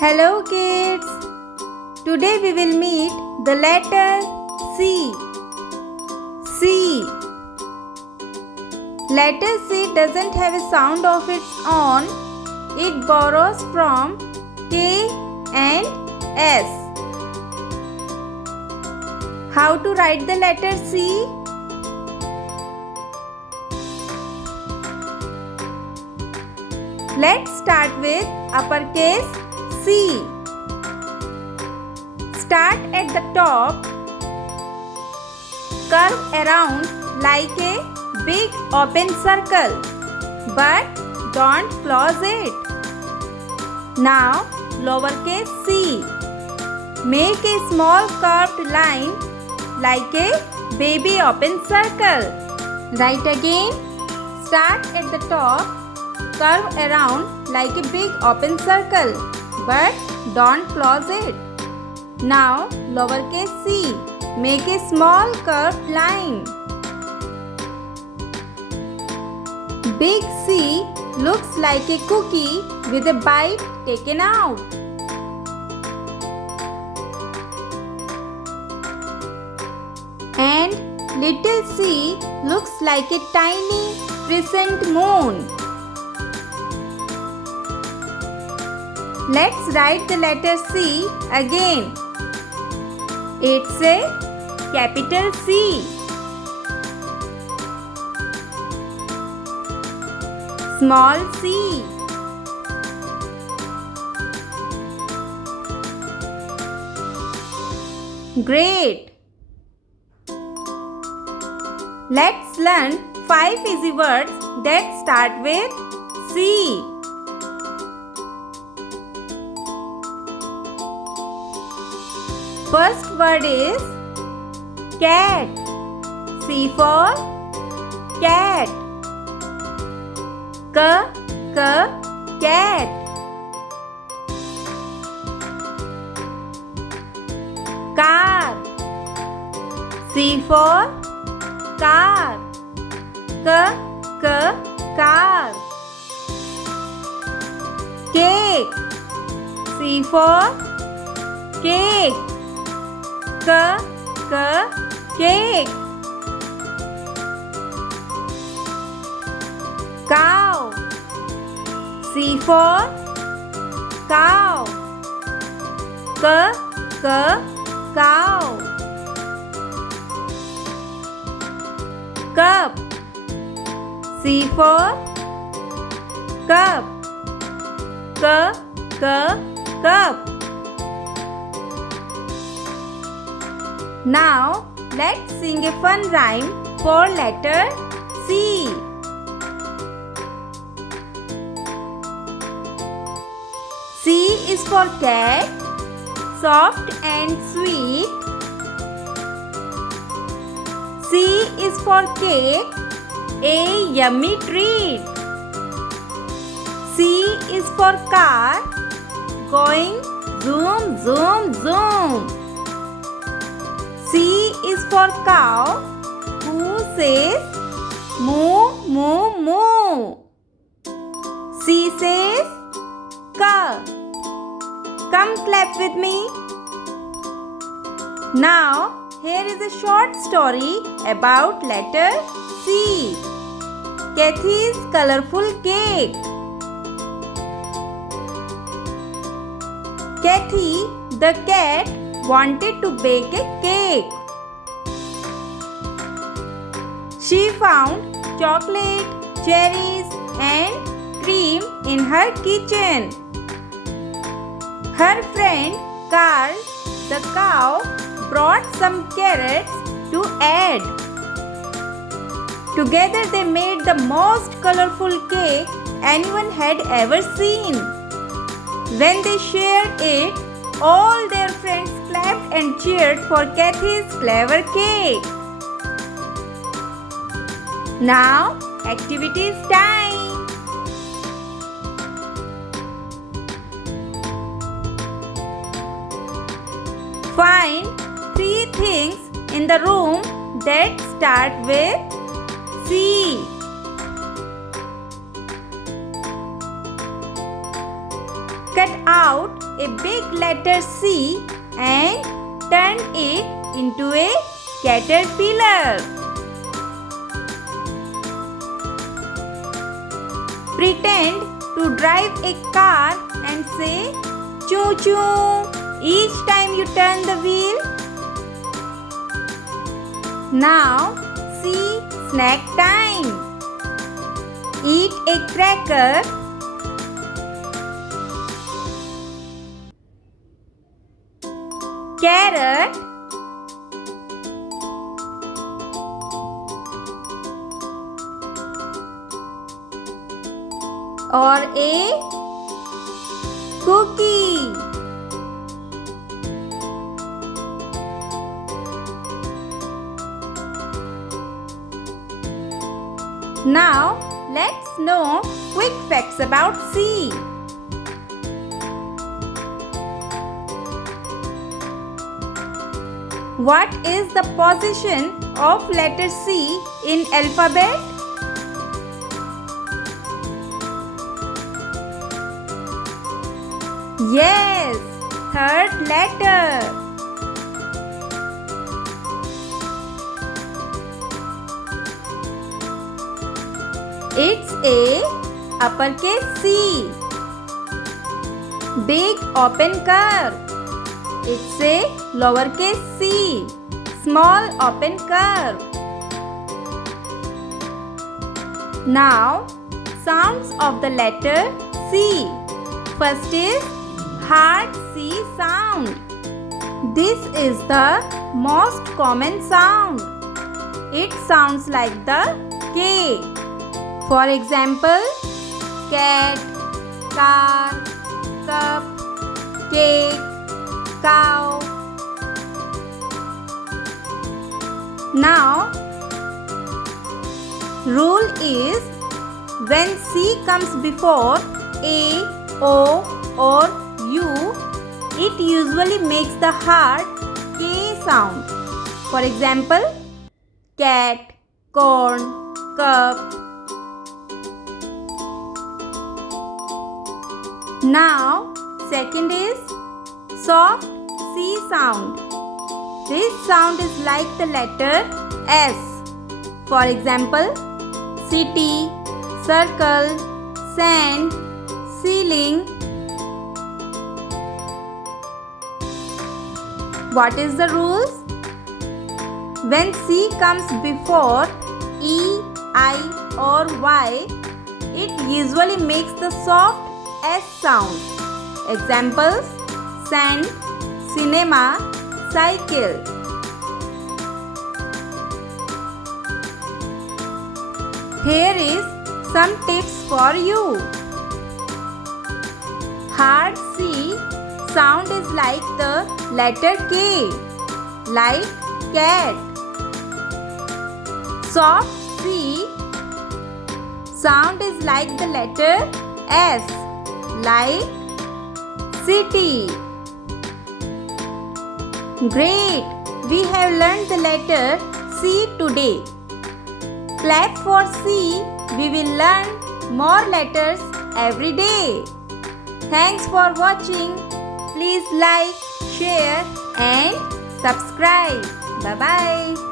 Hello kids! Today we will meet the letter C. C. Letter C doesn't have a sound of its own. It borrows from K and S. How to write the letter C? Let's start with uppercase C. Start at the top. Curve around like a big open circle, but don't close it. Now lowercase c. Make a small curved line like a baby open circle. Write again. Start at the top. Curve around like a big open circle, but don't close it. Now lowercase c. Make a small curved line. Big C looks like a cookie with a bite taken out. And little c looks like a tiny crescent moon. Let's write the letter C again. It's a capital C. Small c. Great! Let's learn 5 easy words that start with C. First word is cat. C for cat. Cat. Car. C for car. Car. Cake. C for cake. Cake. Cow. C for cow. Cow. Cup. C for cup. Cup. Now let's sing a fun rhyme for letter C. C is for cat, soft and sweet. C is for cake, a yummy treat. C is for car, going zoom, zoom, zoom. C is for cow, who says moo, moo, moo. C says ka. Come clap with me. Now, here is a short story about letter C. Catchy's colorful cake. Catchy, the cat, wanted to bake a cake. She found chocolate, cherries, and cream in her kitchen. Her friend Carl, the cow, brought some carrots to add. Together they made the most colorful cake anyone had ever seen. When they shared it, all their friends clapped and cheered for Catchy's clever cake. Now, activities time. Find 3 things in the room that start with C. Cut out a big letter C and turned it into a caterpillar. Pretend to drive a car and say choo choo each time you turn the wheel. Now see snack time. Eat a cracker. Carrot. Or a cookie. Now let's know quick facts about C. What is the position of letter C in alphabet? Yes, third letter. It's a uppercase C. Big open curve. It's a lowercase c. Small open curve. Now, sounds of the letter C. First is hard C sound. This is the most common sound. It sounds like the K. For example, cat, car, cup, cake, cow. Now, rule is when C comes before A, O or U, it usually makes the hard K sound. For example, cat, corn, cup. Now, second is soft C sound. This sound is like the letter S. For example, city, circle, sand, ceiling. What is the rules? When C comes before E, I or Y, it usually makes the soft S sound. Examples: sand, cinema, cycle. Here is some tips for you. Hard C sound is like the letter K, like cat. Soft C sound is like the letter S, like city. Great! We have learned the letter C today. Clap for C. We will learn more letters every day. Thanks for watching. Please like, share and subscribe. Bye-bye.